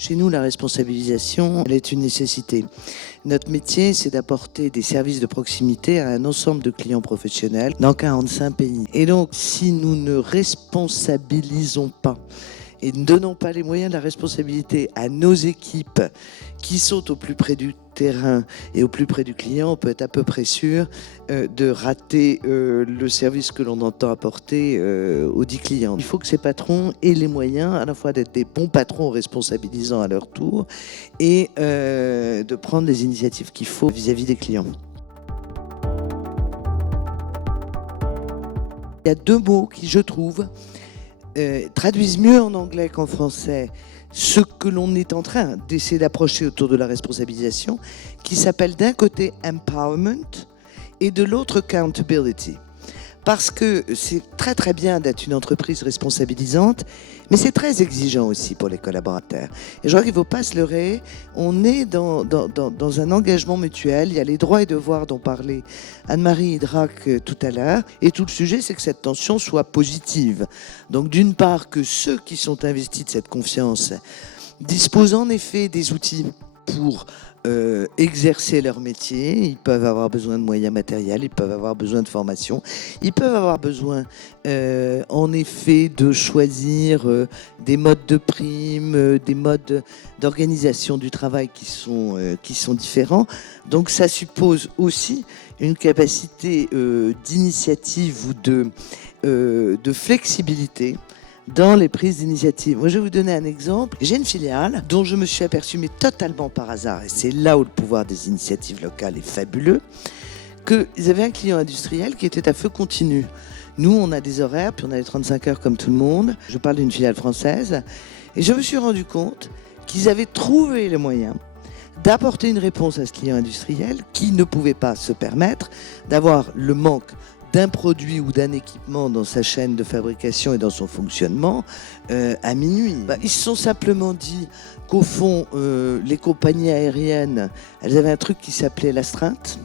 Chez nous, la responsabilisation, elle est une nécessité. Notre métier, c'est d'apporter des services de proximité à un ensemble de clients professionnels dans 45 pays. Et donc, si nous ne responsabilisons pas et ne donnons pas les moyens de la responsabilité à nos équipes qui sont au plus près du terrain et au plus près du client, on peut être à peu près sûr de rater le service que l'on entend apporter aux 10 clients. Il faut que ces patrons aient les moyens à la fois d'être des bons patrons responsabilisants à leur tour et de prendre les initiatives qu'il faut vis-à-vis des clients. Il y a deux mots qui, je trouve, traduisent mieux en anglais qu'en français ce que l'on est en train d'essayer d'approcher autour de la responsabilisation, qui s'appelle d'un côté empowerment et de l'autre accountability. Parce que c'est très très bien d'être une entreprise responsabilisante, mais c'est très exigeant aussi pour les collaborateurs. Et je crois qu'il ne faut pas se leurrer, on est dans un engagement mutuel, il y a les droits et devoirs dont parlait Anne-Marie Hydrac tout à l'heure, et tout le sujet c'est que cette tension soit positive. Donc d'une part que ceux qui sont investis de cette confiance disposent en effet des outils pour exercer leur métier, ils peuvent avoir besoin de moyens matériels, ils peuvent avoir besoin de formation, ils peuvent avoir besoin en effet de choisir des modes de prime, des modes d'organisation du travail qui sont différents. Donc ça suppose aussi une capacité d'initiative ou de flexibilité dans les prises d'initiative. Moi, je vais vous donner un exemple. J'ai une filiale dont je me suis aperçu, mais totalement par hasard, et c'est là où le pouvoir des initiatives locales est fabuleux, qu'ils avaient un client industriel qui était à feu continu. Nous, on a des horaires, puis on a les 35 heures comme tout le monde. Je parle d'une filiale française. Et je me suis rendu compte qu'ils avaient trouvé les moyens d'apporter une réponse à ce client industriel qui ne pouvait pas se permettre d'avoir le manque d'un produit ou d'un équipement dans sa chaîne de fabrication et dans son fonctionnement à minuit. Ils se sont simplement dit qu'au fond, les compagnies aériennes, elles avaient un truc qui s'appelait l'astreinte,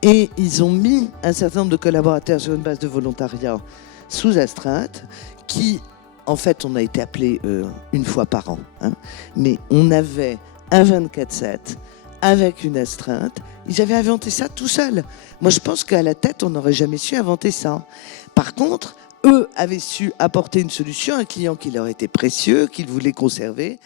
et ils ont mis un certain nombre de collaborateurs sur une base de volontariat sous astreinte, qui, en fait, on a été appelé une fois par an, mais on avait un 24/7 avec une astreinte. Ils avaient inventé ça tout seuls. Moi, je pense qu'à la tête, on n'aurait jamais su inventer ça. Par contre, eux avaient su apporter une solution à un client qui leur était précieux, qu'ils voulaient conserver.